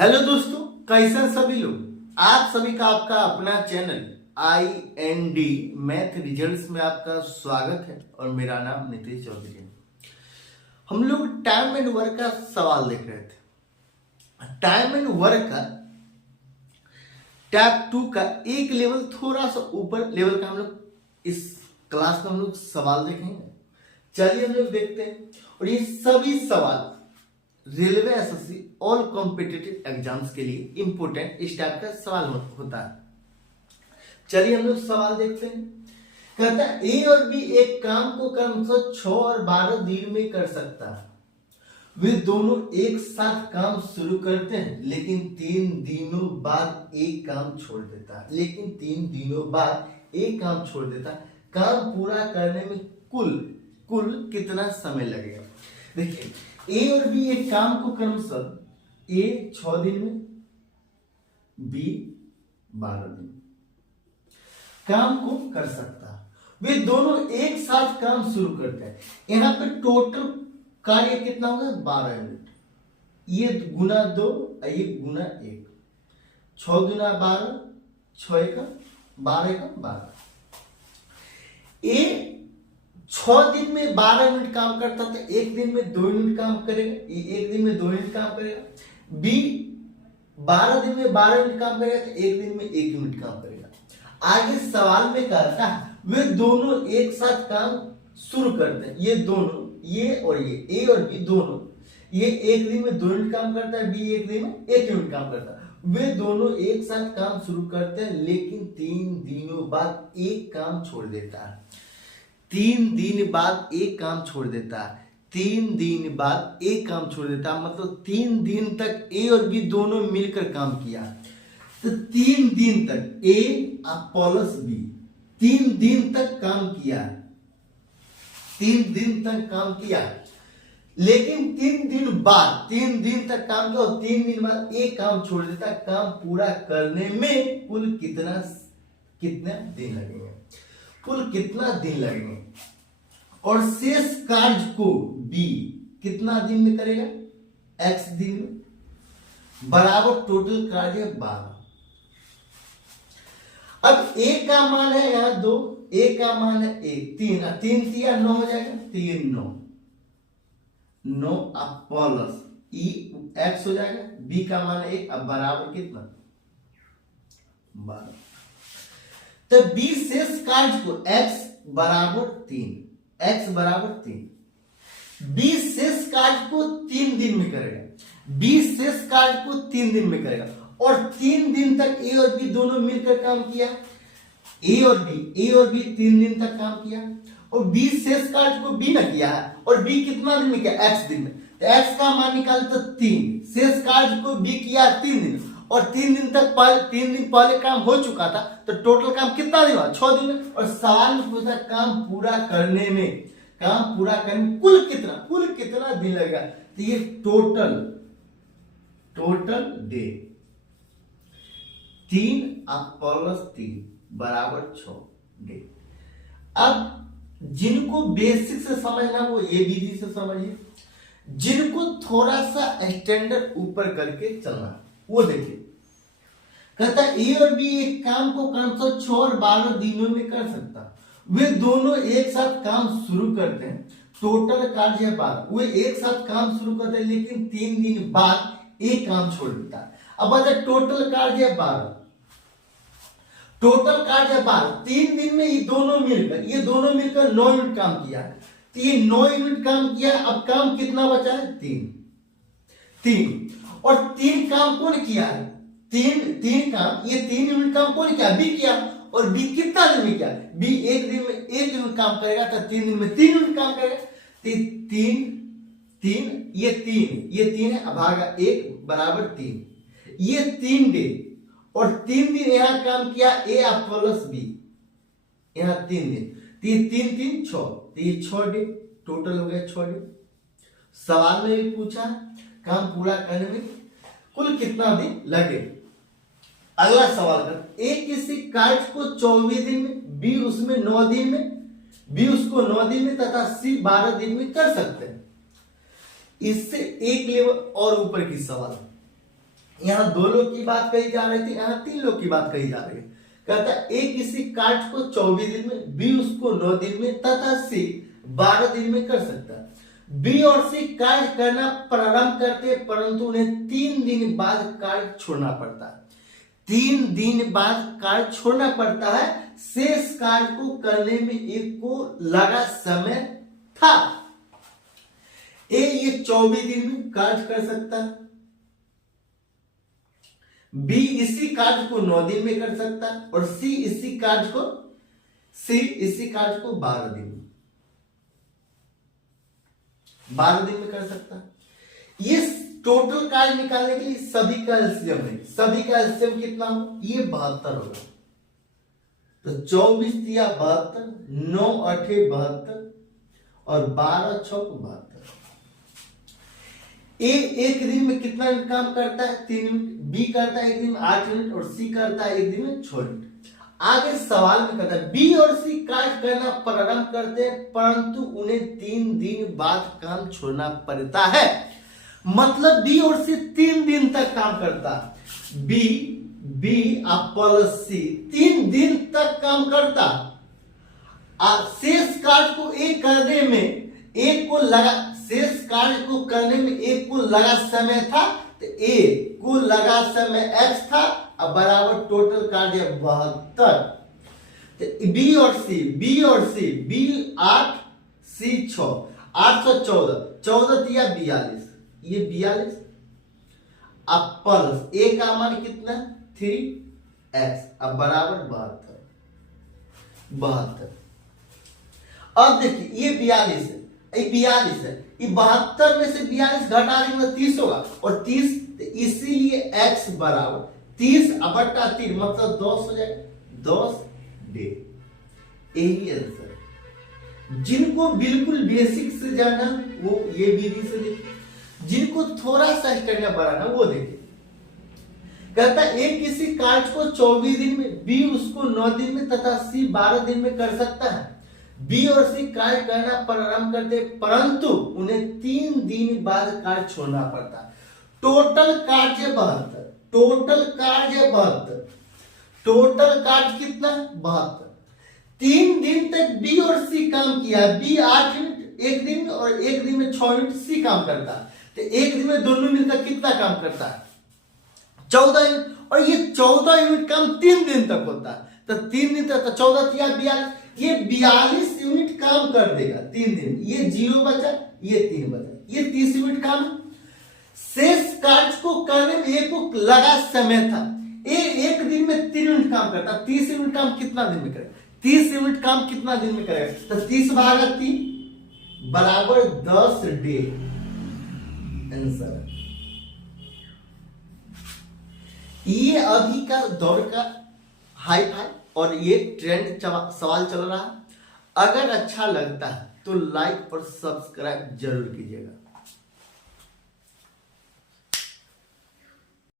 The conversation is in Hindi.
हेलो दोस्तों, कैसे सभी लोग। आप सभी का आपका अपना चैनल IND मैथ रिजल्ट्स में आपका स्वागत है और मेरा नाम नीतीश चौधरी है। हम लोग टाइम एंड वर्क का सवाल देख रहे थे। टाइम एंड वर्क का टैब 2 का एक लेवल थोड़ा सा ऊपर लेवल का हम लोग इस क्लास में हम लोग सवाल देखेंगे। चलिए हम लोग देखते हैं। और ये सभी सवाल railway SSC all competitive exams के लिए इंपोर्टेंट इस टाइप का सवाल होता है। चलिए हम लोग सवाल देखते हैं। कहता है ए और बी एक काम को क्रमशः 6 और 12 दिन में कर सकता है। वे दोनों एक साथ काम शुरू करते हैं लेकिन 3 दिनों बाद एक काम छोड़ देता है। काम पूरा करने में कुल कितना समय लगेगा। देखिए, ए और बी एक काम को क्रमशः ए 6 दिन में, बी 12 दिन में काम को कर सकता है। वे दोनों एक साथ काम शुरू करते हैं। यहां पे टोटल कार्य कितना होगा? 12 यूनिट। ये गुना 2, ये गुना 1, 6 गुना 12, 6 का 12 का 12। ए 6 दिन में 12 यूनिट काम करता था, एक दिन में 2 यूनिट काम करेगा। एक दिन में 2 यूनिट काम करेगा। बी 12 दिन में 12 यूनिट काम करेगा तो एक दिन में 1 यूनिट काम करेगा। आगे सवाल में कहता है वे दोनों एक साथ काम शुरू करते हैं। ये दोनों, ये और ये, ए और बी दोनों, ये एक दिन में 2 यूनिट काम करता है, बी एक दिन में 1 यूनिट काम करता है। वे दोनों एक साथ काम शुरू करते हैं लेकिन 3 दिनों बाद एक काम छोड़ देता है। 3 दिन बाद एक काम छोड़ देता है। 3 दिन बाद एक काम छोड़ देता है, मतलब 3 दिन तक ए और बी दोनों मिलकर काम किया। तो 3 दिन तक ए प्लस बी 3 दिन तक काम किया। 3 दिन तक काम किया लेकिन 3 दिन बाद 3 दिन तक काम किया और 3 दिन बाद एक काम छोड़ देता है। काम पूरा करने में कुल कितना दिन लगेंगे। और शेष कार्य को बी कितना दिन में करेगा? x दिन में, बराबर टोटल कार्य 12। अब a का मान है यहां 2, a का मान है 1, 3 3 9 हो जाएगा। 3 9 अब प्लस x हो जाएगा। b का मान है 1, अब बराबर कितना? 12। तो बी शेष कार्य को x बराबर 3 बी शेष कार्य को 3 दिन में करेगा। और 3 दिन तक ए और बी दोनों मिलकर काम किया। ए और बी 3 दिन तक काम किया और बी शेष कार्य को बी ने किया है। और बी कितना दिन में किया? x दिन में। तो x का मान निकाले तो 3, शेष कार्य को बी किया 3 दिन और 3 दिन पहले काम हो चुका था। तो टोटल काम कितना दिन हुआ? 6 दिन में। और सवाल में पूछा काम पूरा करने में कुल कितना दिन लगेगा। तो ये टोटल डे 3 प्लस 3 बराबर 6 डे। अब जिनको बेसिक से समझना वो ये विधि से समझिए, जिनको थोड़ा सा स्टैंडर्ड ऊपर करके चलना वो देखिए। कहता है ए और बी एक काम को क्रमशः 6 और 12 दिनों में कर सकता। वे दोनों एक साथ काम शुरू करते हैं, टोटल कार्य है 12। वे एक साथ काम शुरू करते हैं लेकिन 3 दिन बाद एक काम छोड़ देता है। अब बता टोटल कार्य है 12, 3 दिन में ये दोनों मिलकर 9 यूनिट काम किया। तो ये 9 यूनिट काम किया। अब काम कितना बचा है? 3 और 3 काम कौन किया है? 3 काम, ये 3 यूनिट काम कौन किया? बी किया। और बी कितना दिन में किया? बी एक दिन में 1 यूनिट काम करेगा तो 3 दिन में 3 यूनिट काम करेगा। 3 है, भागा 1 बराबर 3। ये 3 डे और 3 दिन यहां काम किया ए प्लस बी, यहां 3 दिन। 3 6, तो ये 6 डे टोटल हो गया 6 डे। सवाल में भी पूछा काम पूरा करने में कुल कितना दिन लगे। अगला सवाल कर, ए किसी कार्य को 24 दिन में, बी उसको 9 दिन में तथा सी 12 दिन में कर सकते हैं। इससे एक लेवल और ऊपर की सवाल यहाँ 2 लोग की बात कही जा रही थी, यहाँ 3 लोग की बात कही जा रही है। कहता है ए किसी कार्य को 24 दिन में, बी उसको 9 दिन में तथा सी 12 दिन में कर सकता है। बी और सी कार्य करना प्रारंभ करते हैं परंतु उन्हें 3 दिन बाद कार्य छोड़ना पड़ता है। 3 दिन बाद कार्य छोड़ना पड़ता है। शेष कार्य को करने में एक को लगा समय था। ए ये 24 दिन में कार्य कर सकता है, बी इसी कार्य को 9 दिन में कर सकता है और सी इसी कार्य को 12 दिन में कर सकता है। ये टोटल कार्य निकालने के लिए सभी का एलसीएम है। सभी का एलसीएम कितना हो? ये 72 होगा। तो 24 दिया 72, 9 8 72 और 12 6 72। ए एक दिन में कितना मिनट काम करता है? 3 मिनट। बी करता है एक दिन में 8 मिनट और सी करता है एक दिन में 6 मिनट। आगे सवाल में कहता है बी और सी कार्य करना प्रारंभ करते हैं परंतु उन्हें 3 दिन बाद काम छोड़ना पड़ता है। मतलब बी और सी 3 दिन तक काम करता है। बी प्लस सी 3 दिन तक काम करता। शेष कार्य को एक करने में एक को लगा, शेष कार्य को करने में एक को लगा समय था, तो ए को लगा समय x था अब बराबर टोटल कार्य 72। तो बी और सी बी 8 सी 6 814 14 दिया 42, ये 42 अब प्लस ए का मान कितना 3x अब बराबर 72। अब देखिए ये 42 है, ये 42 है, ये 72 में से 42 घटा देंगे 30 होगा और 30 तो इसीलिए x बराबर 30 बटा 3 मतलब 10 हो जाएगा। 10 डे। यही आंसर। जिनको बिल्कुल बेसिक से जाना वो ये विधि से देखिए, जिनको थोड़ा सा स्टैंडर्ड बढ़ाना वो देखिए। कहता है एक किसी कार्य को 24 दिन में, बी उसको 9 दिन में तथा सी 12 दिन में कर सकता है। बी और सी कार्य करना प्रारंभ करते परंतु उन्हें 3 दिन बाद कार्य छोड़ना पड़ता। टोटल कार्य 72, टोटल कार्य कितना 72। 3 दिन तक बी और सी काम किया। बी 8 मिनट एक दिन में और एक दिन में 6 मिनट सी काम करता है, तो एक दिन में दोनों मिलकर कितना काम करता है 14 यूनिट। और ये 14 यूनिट काम 3 दिन तक होता है, तो 3 दिन तक तो 14 या 42, ये 42 यूनिट काम कर देगा 3 दिन। ये 0 बचा, ये 3 बचा, ये 30 यूनिट काम। शेष कार्य को करने में एक को लगा समय था। एक दिन में 3 यूनिट काम करता, 30 यूनिट काम कितना दिन में करेगा? 30 यूनिट काम कितना दिन में करेगा? तो 30 भागा 3 बराबर 10 डे। आंसर ये अभी का दौर का हाई फाई और ये ट्रेंड सवाल चल रहा है। अगर अच्छा लगता है तो लाइक और सब्सक्राइब जरूर कीजिएगा।